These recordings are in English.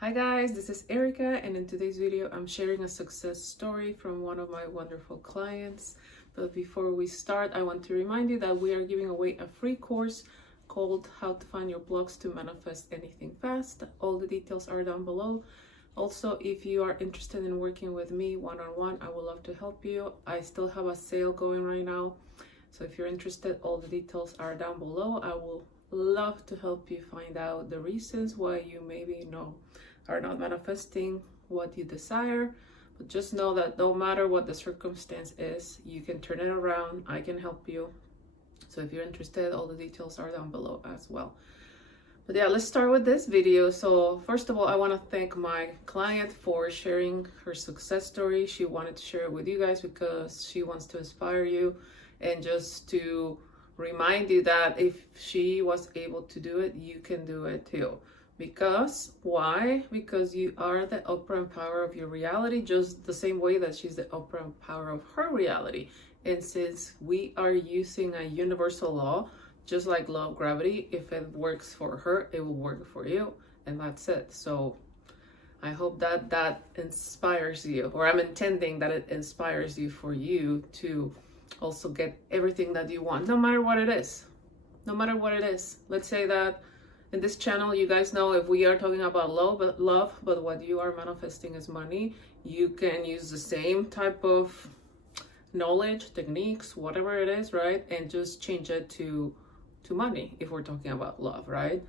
Hi guys, this is Erika, and in today's video I'm sharing a success story from one of my wonderful clients. But before we start, I want to remind you that we are giving away a free course called How to Find Your Blocks to Manifest Anything Fast. All the details are down below. Also, if you are interested in working with me one-on-one, I would love to help you. I still have a sale going right now, so if you're interested, all the details are down below. I will love to help you find out the reasons why you maybe are not manifesting what you desire. But just know that no matter what the circumstance is, you can turn it around. I can help you. So if you're interested, all the details are down below as well. But yeah, let's start with this video. So first of all, I want to thank my client for sharing her success story. She wanted to share it with you guys because she wants to inspire you and just to remind you that if she was able to do it, you can do it too. Because why? Because you are the operant power of your reality, just the same way that she's the operant power of her reality. And since we are using a universal law, just like law of gravity, if it works for her, it will work for you, and that's it. So I hope that that inspires you, or I'm intending that it inspires you for you to also get everything that you want, no matter what it is. No matter what it is. Let's say that in this channel, you guys know if we are talking about love, but what you are manifesting is money, you can use the same type of knowledge, techniques, whatever it is, right? And just change it to money if we're talking about love, right?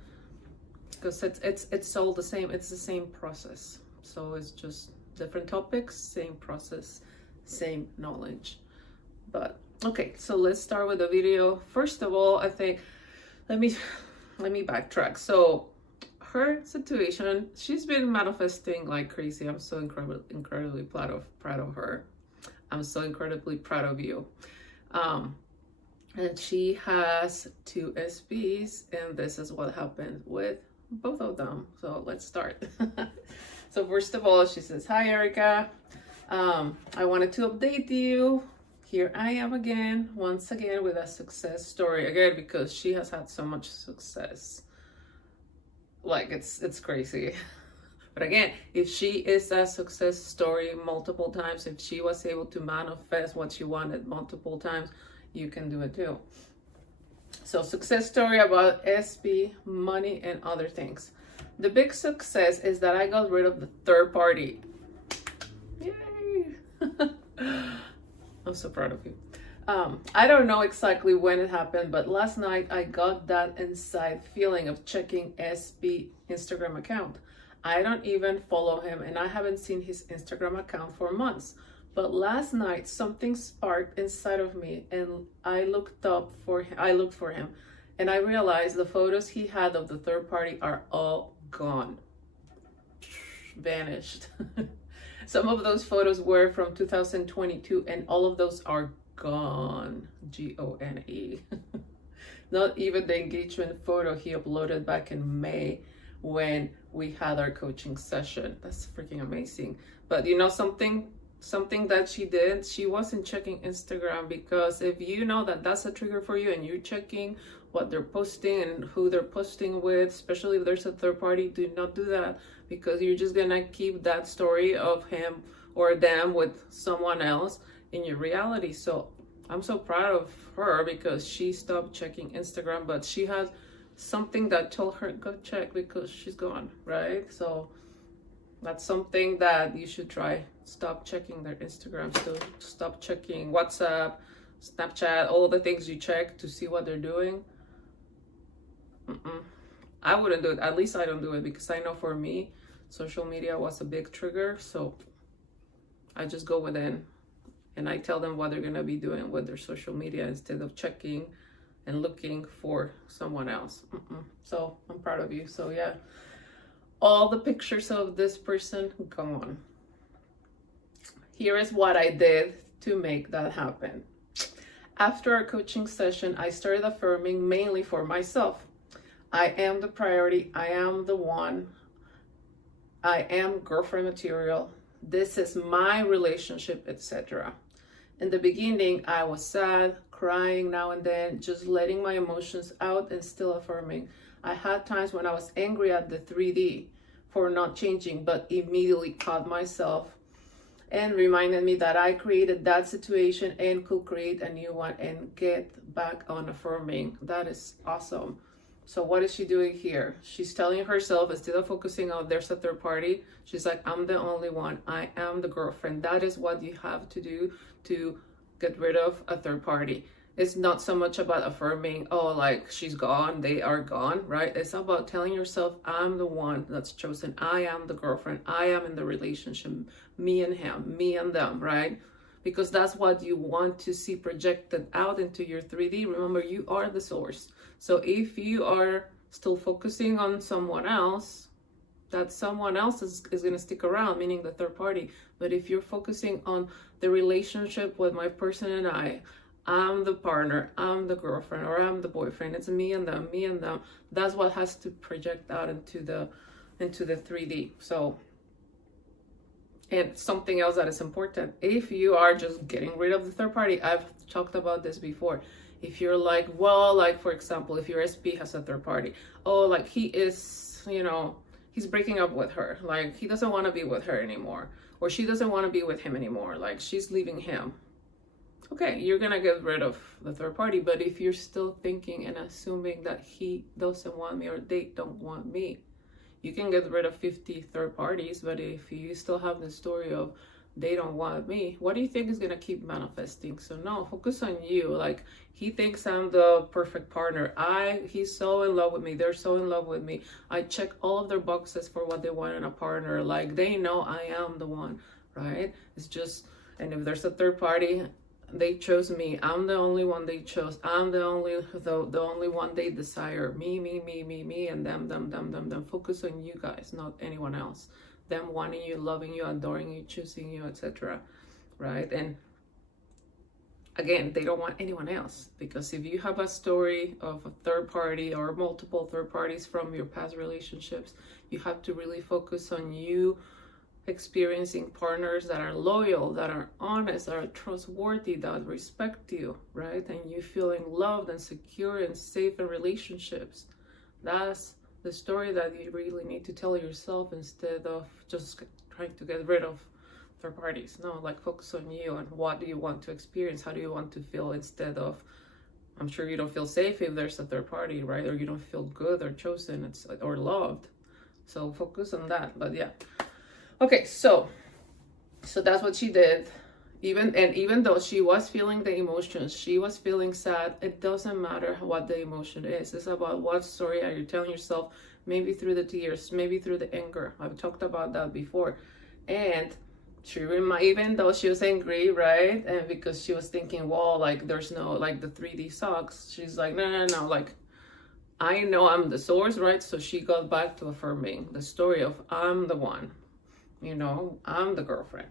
Because it's all the same. It's the same process. So it's just different topics, same process, same knowledge. But okay, so let's start with the video. First of all, I think let me backtrack. So her situation, she's been manifesting like crazy. I'm so incredibly proud of her. I'm so incredibly proud of you. And she has 2 SBs, and this is what happened with both of them. So let's start. So first of all, she says, "Hi Erika, I wanted to update you. Here I am again, once again, with a success story again, because she has had so much success. Like it's crazy." But again, if she is a success story multiple times, if she was able to manifest what she wanted multiple times, you can do it too. So success story about SB, money, and other things. The big success is that I got rid of the third party. Yay! I'm so proud of you. I don't know exactly when it happened, but last night I got that inside feeling of checking SB Instagram account. I don't even follow him, and I haven't seen his Instagram account for months. But last night something sparked inside of me, and I looked for him, and I realized the photos he had of the third party are all gone, vanished. Some of those photos were from 2022, and all of those are gone, Gone. Not even the engagement photo he uploaded back in May when we had our coaching session. That's freaking amazing. But you know something that she did, she wasn't checking Instagram, because if you know that that's a trigger for you and you're checking what they're posting and who they're posting with, especially if there's a third party, do not do that, because you're just gonna keep that story of him or them with someone else in your reality. So I'm so proud of her because she stopped checking Instagram, but she had something that told her go check because she's gone, right? So that's something that you should try. Stop checking their Instagram. So stop checking WhatsApp, Snapchat, all the things you check to see what they're doing. I wouldn't do it. At least I don't do it, because I know for me, social media was a big trigger. So I just go within and I tell them what they're going to be doing with their social media instead of checking and looking for someone else. So I'm proud of you. So yeah, all the pictures of this person, come on. Here is what I did to make that happen. After our coaching session, I started affirming mainly for myself. I am the priority. I am the one. I am girlfriend material. This is my relationship, etc. In the beginning, I was sad, crying now and then, just letting my emotions out and still affirming. I had times when I was angry at the 3D for not changing, but immediately caught myself and reminded me that I created that situation and could create a new one and get back on affirming. That is awesome. So what is she doing here? She's telling herself, instead of focusing on there's a third party, she's like, I'm the only one. I am the girlfriend. That is what you have to do to get rid of a third party. It's not so much about affirming, oh, like she's gone, they are gone, right? It's about telling yourself, I'm the one that's chosen. I am the girlfriend. I am in the relationship. Me and him, me and them, right? Because that's what you want to see projected out into your 3D. Remember, you are the source. So if you are still focusing on someone else, that someone else is going to stick around, meaning the third party. But if you're focusing on the relationship with my person and I'm the partner, I'm the girlfriend, or I'm the boyfriend, it's me and them, that's what has to project out into the 3D. So, and something else that is important, if you are just getting rid of the third party, I've talked about this before. If you're like, well, like for example, if your SP has a third party, oh, like he is, you know, he's breaking up with her, like he doesn't want to be with her anymore, or she doesn't want to be with him anymore, like she's leaving him. Okay, you're gonna get rid of the third party. But if you're still thinking and assuming that he doesn't want me or they don't want me, you can get rid of 50 third parties. But if you still have the story of they don't want me, what do you think is gonna keep manifesting? So no, focus on you. Like, he thinks I'm the perfect partner. He's so in love with me. They're so in love with me. I check all of their boxes for what they want in a partner. Like, they know I am the one, right? It's just, and if there's a third party, they chose me. I'm the only one they chose. I'm the only one they desire. Me, and them. Focus on you guys, not anyone else. Them wanting you, loving you, adoring you, choosing you, etc. Right? And again, they don't want anyone else, because if you have a story of a third party or multiple third parties from your past relationships, you have to really focus on you experiencing partners that are loyal, that are honest, that are trustworthy, that respect you, right? And you feeling loved and secure and safe in relationships. That's the story that you really need to tell yourself, instead of just trying to get rid of third parties. No, like, focus on you and what do you want to experience, how do you want to feel, instead of, I'm sure you don't feel safe if there's a third party, right? Or you don't feel good or chosen, or loved. So focus on that. But yeah. Okay, so that's what she did. Even though she was feeling the emotions, she was feeling sad, it doesn't matter what the emotion is. It's about what story are you telling yourself, maybe through the tears, maybe through the anger. I've talked about that before. And even though she was angry, right? And because she was thinking, well, like, there's no, like, the 3D sucks. She's like, no, like, I know I'm the source, right? So she got back to affirming the story of, I'm the one. You know, I'm the girlfriend.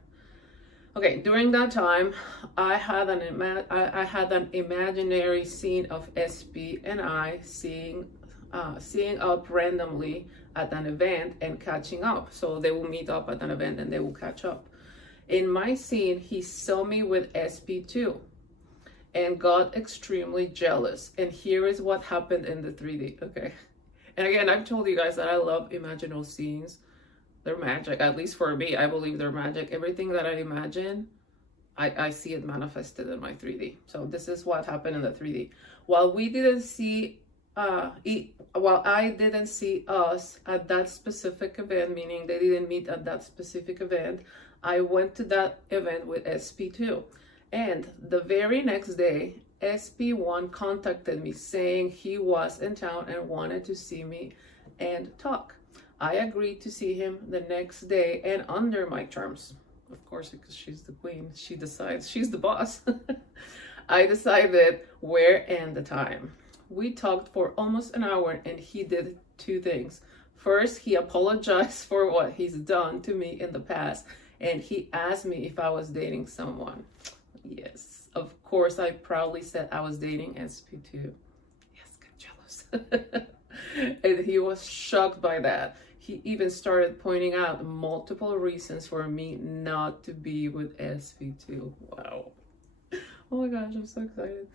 Okay, during that time, I had an imaginary scene of SP and I seeing up randomly at an event and catching up. So they will meet up at an event and they will catch up. In my scene, he saw me with SP2 and got extremely jealous. And here is what happened in the 3D, okay? And again, I've told you guys that I love imaginal scenes. They're magic, at least for me. I believe they're magic. Everything that I imagine, I see it manifested in my 3D. So this is what happened in the 3D. While I didn't see us at that specific event, meaning they didn't meet at that specific event, I went to that event with SP2. And the very next day, SP1 contacted me saying he was in town and wanted to see me and talk. I agreed to see him the next day and under my terms. Of course, because she's the queen, she decides, she's the boss. I decided where and the time. We talked for almost an hour and he did two things. First, he apologized for what he's done to me in the past, and he asked me if I was dating someone. Yes, of course, I proudly said I was dating SP2. Yes, got jealous. And he was shocked by that. He even started pointing out multiple reasons for me not to be with SP2. Wow. Oh my gosh, I'm so excited.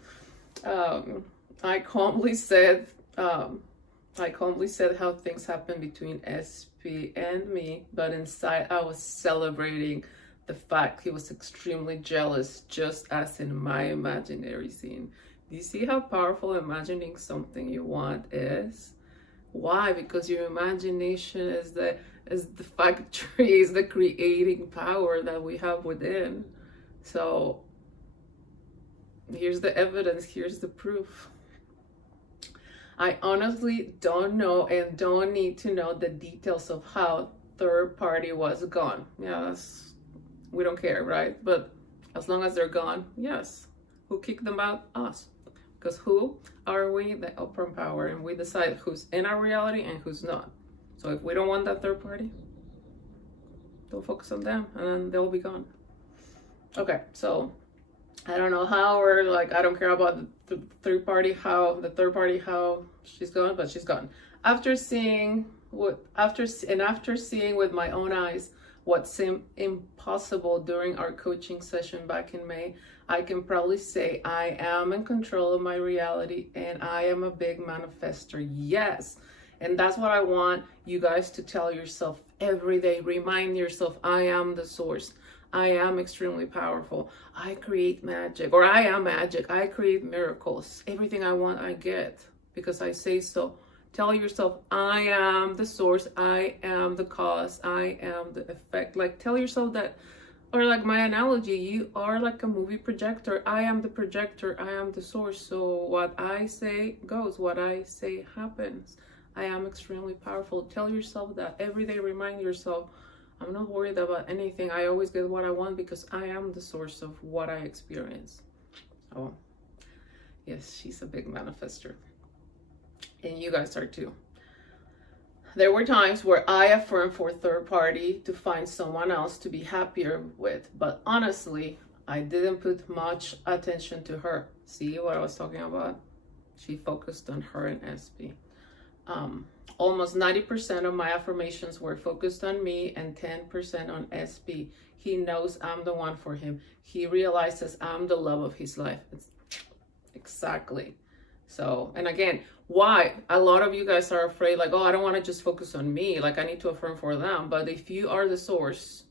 I calmly said how things happened between SP SP and me, but inside I was celebrating the fact he was extremely jealous, just as in my imaginary scene. Do you see how powerful imagining something you want is? Why? Because your imagination is the factory, is the creating power that we have within. So here's the evidence, here's the proof. I honestly don't know and don't need to know the details of how third party was gone. Yes, we don't care, right? But as long as they're gone, yes. Who kicked them out? Us. Because who are we? The upper power, and we decide who's in our reality and who's not. So if we don't want that third party, don't focus on them, and then they'll be gone. Okay, so I don't know how, or like I don't care about the third party, how she's gone, but she's gone. After seeing with my own eyes what seemed impossible during our coaching session back in May, I can proudly say I am in control of my reality and I am a big manifester. Yes. And that's what I want you guys to tell yourself every day. Remind yourself, I am the source. I am extremely powerful. I create magic, or I am magic. I create miracles. Everything I want, I get because I say so. Tell yourself, I am the source. I am the cause. I am the effect. Like, tell yourself that, or like my analogy, you are like a movie projector. I am the projector. I am the source. So what I say goes. What I say happens. I am extremely powerful. Tell yourself that every day. Remind yourself, I'm not worried about anything. I always get what I want because I am the source of what I experience. Oh, yes, she's a big manifester. And you guys are too. There were times where I affirmed for a third party to find someone else to be happier with. But honestly, I didn't put much attention to her. See what I was talking about? She focused on her and SP. Almost 90% of my affirmations were focused on me and 10% on SP. He knows I'm the one for him. He realizes I'm the love of his life. Exactly. So, and again, why? A lot of you guys are afraid, like, oh, I don't want to just focus on me. Like, I need to affirm for them. But if you are the source,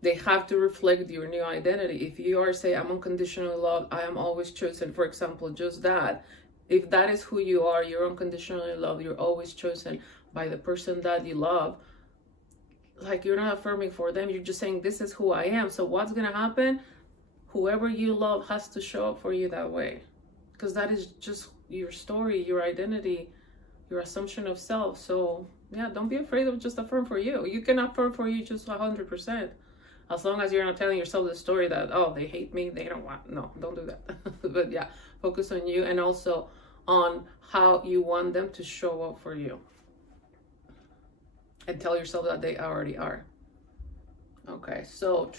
they have to reflect your new identity. If you are, say, I'm unconditionally loved, I am always chosen, for example, just that. If that is who you are, you're unconditionally loved, you're always chosen by the person that you love. Like, you're not affirming for them, you're just saying, this is who I am. So what's going to happen? Whoever you love has to show up for you that way. Because that is just your story, your identity, your assumption of self. So yeah, don't be afraid of just affirm for you. You can affirm for you just 100%. As long as you're not telling yourself the story that, oh, they hate me, they don't want, no, don't do that. But yeah, focus on you and also on how you want them to show up for you. And tell yourself that they already are. Okay, so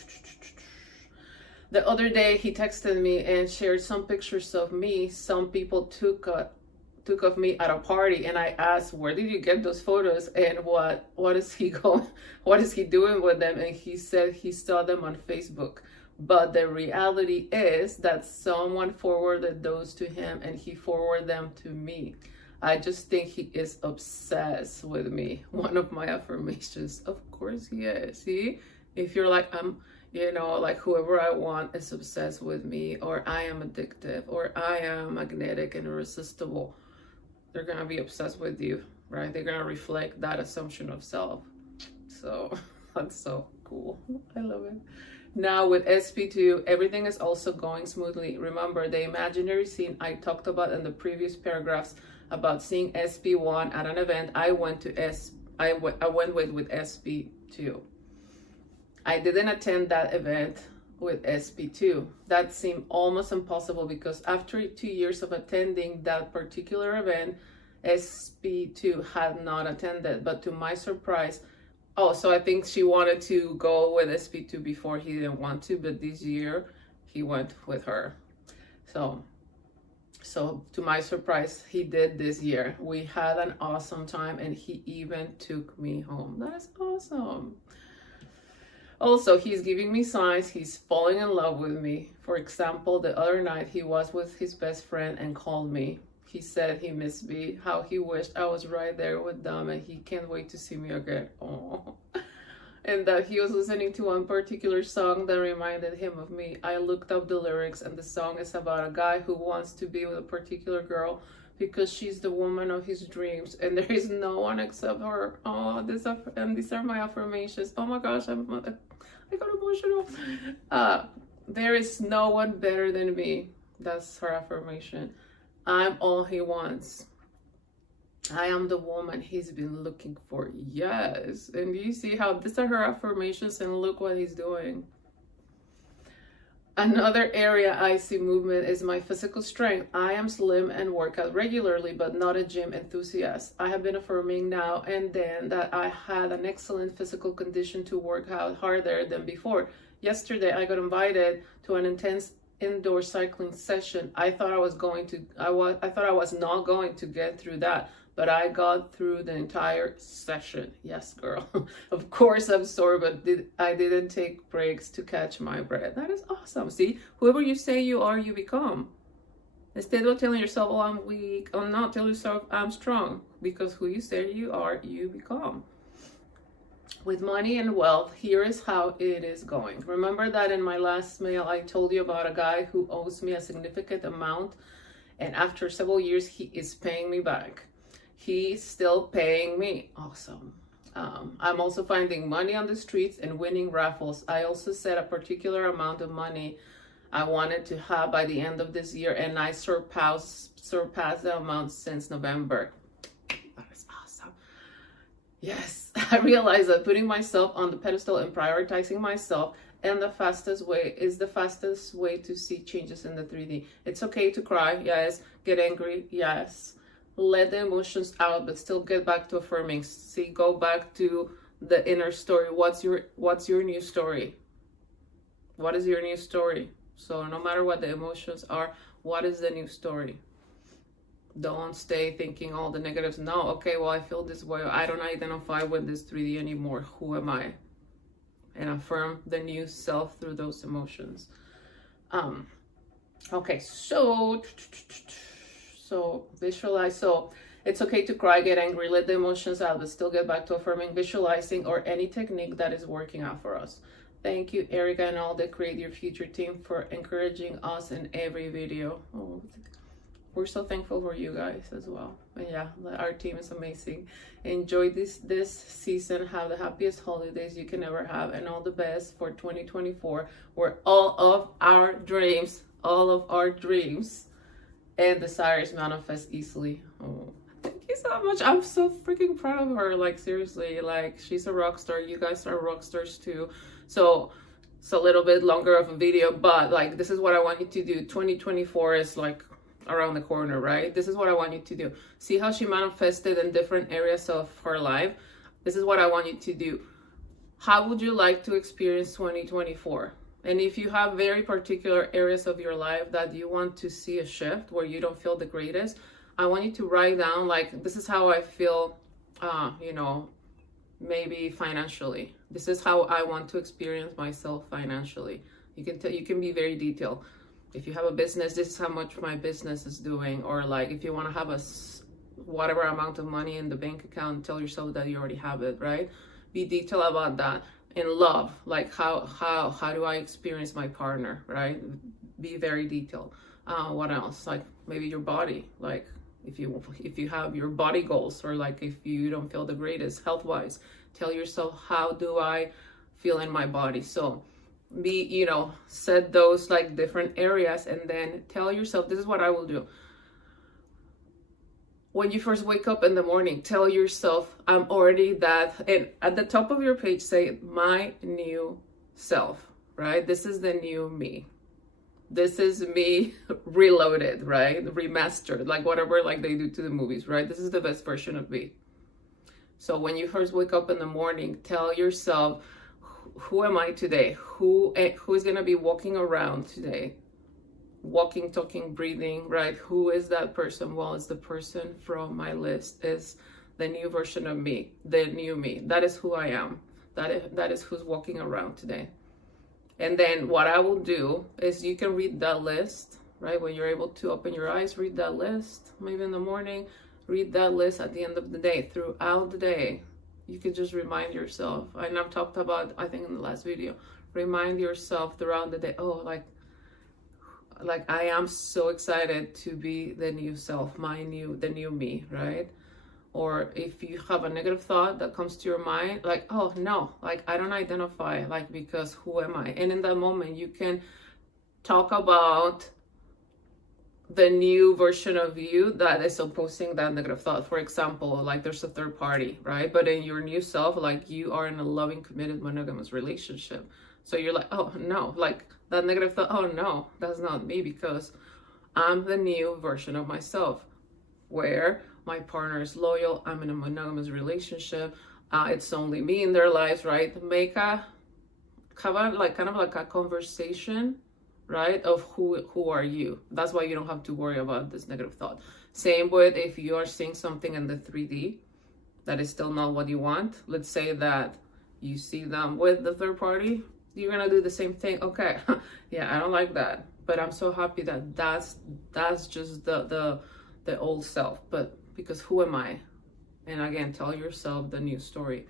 the other day he texted me and shared some pictures of me. Some people took of me at a party, and I asked, where did you get those photos and what is he doing with them? And he said he saw them on Facebook. But the reality is that someone forwarded those to him and he forwarded them to me. I just think he is obsessed with me. One of my affirmations. Of course he is. See, if you're like, I'm, you know, like whoever I want is obsessed with me, or I am addictive, or I am magnetic and irresistible, they're going to be obsessed with you, right? They're going to reflect that assumption of self. So that's so cool. I love it. Now with SP2, everything is also going smoothly. Remember the imaginary scene I talked about in the previous paragraphs about seeing SP1 at an event. I went with SP2. I didn't attend that event with SP2. That seemed almost impossible because after 2 years of attending that particular event, SP2 had not attended. But to my surprise, so I think she wanted to go with SP2 before he didn't want to, but this year he went with her. So to my surprise, he did this year. We had an awesome time and he even took me home. That is awesome. Also, he's giving me signs he's falling in love with me. For example, the other night he was with his best friend and called me. He said he missed me, how he wished I was right there with them, and he can't wait to see me again. Oh. And that he was listening to one particular song that reminded him of me. I looked up the lyrics, and the song is about a guy who wants to be with a particular girl because she's the woman of his dreams, and there is no one except her. Oh, these are my affirmations. Oh my gosh, I got emotional. There is no one better than me. That's her affirmation. I'm all he wants. I am the woman he's been looking for. Yes. And you see how these are her affirmations, and look what he's doing. Another area I see movement is my physical strength. I am slim and work out regularly, but not a gym enthusiast. I have been affirming now and then that I had an excellent physical condition to work out harder than before. Yesterday, I got invited to an intense indoor cycling session. I thought I was not going to get through that, but I got through the entire session. Yes, girl. Of course I'm sore, but I didn't take breaks to catch my breath. That is awesome. See, whoever you say you are, you become. Instead of telling yourself, oh, I'm weak, or not, tell yourself, I'm strong, because who you say you are, you become. With money and wealth, here is how it is going. Remember that in my last mail, I told you about a guy who owes me a significant amount, and after several years, he is paying me back. He's still paying me. Awesome. I'm also finding money on the streets and winning raffles. I also set a particular amount of money I wanted to have by the end of this year, and I surpassed the amount since November. That is awesome. Yes, I realized that putting myself on the pedestal and prioritizing myself is the fastest way to see changes in the 3D. It's okay to cry, yes. Get angry, yes. Let the emotions out, but still get back to affirming. See, go back to the inner story. What's your new story? What is your new story? So no matter what the emotions are, what is the new story? Don't stay thinking all the negatives. No, okay, well, I feel this way. I don't identify with this 3D anymore. Who am I? And affirm the new self through those emotions. Okay, so visualize. So it's okay to cry, get angry, let the emotions out, but still get back to affirming, visualizing, or any technique that is working out for us. Thank you, Erika, and all the Create Your Future team for encouraging us in every video. Oh, we're so thankful for you guys as well. And yeah, our team is amazing. Enjoy this season. Have the happiest holidays you can ever have, and all the best for 2024, where all of our dreams and desires manifest easily. Oh, thank you so much. I'm so freaking proud of her. Like, seriously, like, she's a rock star. You guys are rock stars too. So it's a little bit longer of a video, but like, this is what I want you to do. 2024 is like around the corner, right? This is what I want you to do. See how she manifested in different areas of her life. This is what I want you to do. How would you like to experience 2024? And if you have very particular areas of your life that you want to see a shift where you don't feel the greatest, I want you to write down, like, this is how I feel, maybe financially. This is how I want to experience myself financially. You can be very detailed. If you have a business, this is how much my business is doing. Or like, if you want to have whatever amount of money in the bank account, tell yourself that you already have it, right? Be detailed about that. In love, like how do I experience my partner, right? Be very detailed. What else? Like maybe your body, like if you have your body goals, or like if you don't feel the greatest health-wise, tell yourself, how do I feel in my body? So set those like different areas, and then tell yourself, this is what I will do. When you first wake up in the morning, tell yourself, I'm already that. And at the top of your page, say, my new self, right? This is the new me. This is me reloaded, right? Remastered, like whatever, like they do to the movies, right? This is the best version of me. So when you first wake up in the morning, tell yourself, who am I today? Who is going to be walking around today? Walking, talking, breathing, right? Who is that person? Well, it's the person from my list. Is the new version of me, the new me. That is who I am. That is who's walking around today. And then what I will do is, you can read that list right? When you're able to open your eyes, read that list, maybe in the morning, read that list at the end of the day, throughout the day. You could just remind yourself, and I've talked about, I think in the last video, remind yourself throughout the day, oh, like I am so excited to be the new self, the new me, right? Or if you have a negative thought that comes to your mind, like, oh no, like I don't identify, like, because who am I? And in that moment, you can talk about the new version of you that is opposing that negative thought. For example, like there's a third party, right? But in your new self, like you are in a loving, committed, monogamous relationship. So you're like, oh no, like that negative thought, oh no, that's not me, because I'm the new version of myself where my partner is loyal, I'm in a monogamous relationship, it's only me in their lives, right? Make a kind of like a conversation, right, of who are you. That's why you don't have to worry about this negative thought. Same with if you are seeing something in the 3D that is still not what you want. Let's say that you see them with the third party, you're gonna do the same thing. Okay, yeah, I don't like that, but I'm so happy that that's just the old self. But because who am I? And again, tell yourself the new story.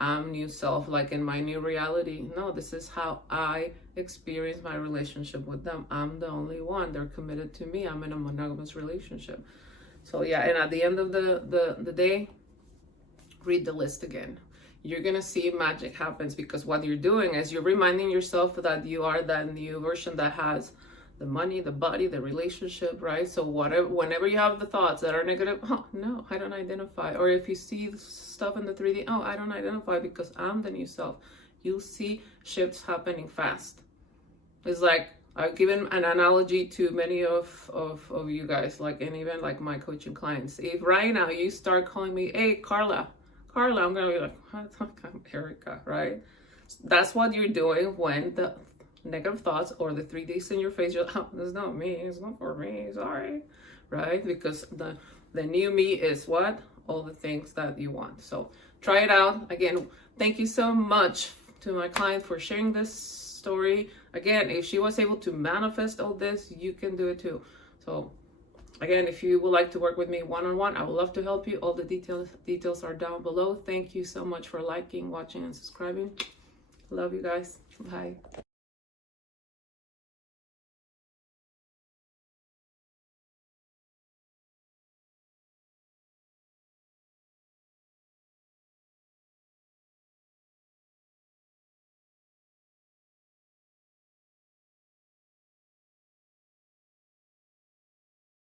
I'm new self, like in my new reality. No, this is how I experience my relationship with them. I'm the only one. They're committed to me. I'm in a monogamous relationship. So yeah, and at the end of the day, read the list again. You're gonna see magic happens, because what you're doing is you're reminding yourself that you are that new version that has the money, the body, the relationship, right? So whenever you have the thoughts that are negative, oh no, I don't identify. Or if you see stuff in the 3D, oh, I don't identify because I'm the new self. You'll see shifts happening fast. It's like, I've given an analogy to many of you guys, like, and even like my coaching clients. If right now you start calling me, hey, Karla, I'm gonna be like, I'm Erika, right? That's what you're doing when the negative thoughts or the 3Ds in your face, you're like, oh, that's not me, it's not for me, sorry, right? Because the new me is what? All the things that you want. So try it out. Again, thank you so much to my client for sharing this story. Again, if she was able to manifest all this, you can do it too. So again, if you would like to work with me one-on-one, I would love to help you. All the details are down below. Thank you so much for liking, watching, and subscribing. Love you guys. Bye.